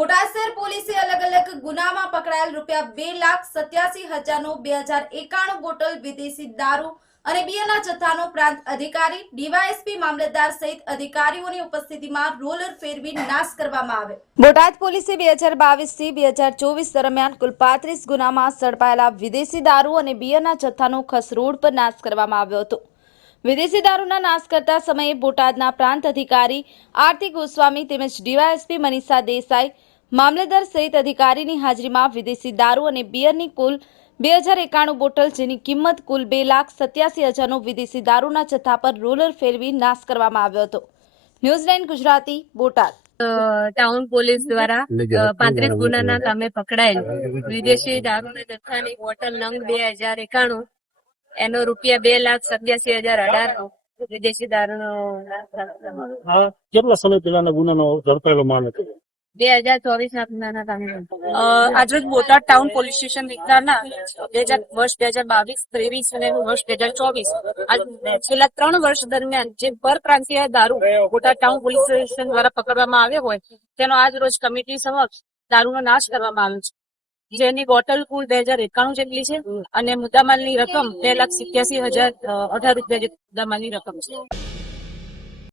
બોટાદ પોલીસે અલગ અલગ ગુનામાં પકડાયેલ રૂપિયા બે લાખ સત્યાસી હજારનો બે હજાર એકાણું બોટલ વિદેશી દારૂ અને બિયરના જથ્થાનો પ્રાંત અધિકારી, ડીવાયએસપી, મામલતદાર સહિત અધિકારીઓની ઉપસ્થિતિમાં રોલર ફેરવી નાશ કરવામાં આવે. બોટાદ પોલીસે બે હજાર બાવીસથી બે હજાર ચોવીસ દરમિયાન કુલ પાંત્રીસ ગુનામાં ઝડપાયેલા વિદેશી દારૂ અને બિયરના જથ્થાનો ખસરોડ પર નાશ કરવામાં આવ્યો હતો. વિદેશી દારૂના નાશ કરતા સમયે બોટાદના પ્રાંત અધિકારી આરતી ગોસ્વામી તેમજ ડીવાયએસપી મનીષા દેસાઈ મામલેદાર સહિત અધિકારીની હાજરીમાં વિદેશી દારૂ અને બિયરની કુલ બે હજાર એકાણું બોટલ જેની કિંમત કુલ બે લાખ સત્યાસી હજારનો વિદેશી દારૂના જથ્થા પર રોલર ફેરવી નાશ કરવામાં આવ્યો હતો. News nine Gujarati Botad. Town police દ્વારા પાંત્રીસ ગુનાના કામે પકડાયેલ વિદેશી દારૂના જથ્થાની બોટલ નંગ બે હજાર એકાણું એનો રૂપિયા બે લાખ સત્યાસી હજાર અઢાર નો વિદેશી દારૂનો કેટલા સમય પહેલાના ગુનાનો ઝડપાયેલો માલ હતો? બે હજાર ચોવીસ આજરોજ બોટાદ ટાઉન પોલીસ સ્ટેશન વિસ્તારના બે હજાર, વર્ષ બે હજાર બાવીસ, ત્રેવીસ અને વર્ષ બે હજાર ચોવીસ. છેલ્લા ત્રણ વર્ષ દરમિયાન જે પરપ્રાંતીય દારૂ બોટાદ ટાઉન પોલીસ સ્ટેશન દ્વારા પકડવામાં આવ્યો હોય, તેનો આજ રોજ કમિટી સમક્ષ દારૂનો નાશ કરવામાં આવ્યો છે. જેની બોટલ કુલ બે હજાર એકાણું જેટલી છે અને મુદ્દામાલની રકમ બે લાખ સિત્યાસી હજાર અઢાર રૂપિયા જેટલી મુદ્દામાલની રકમ છે.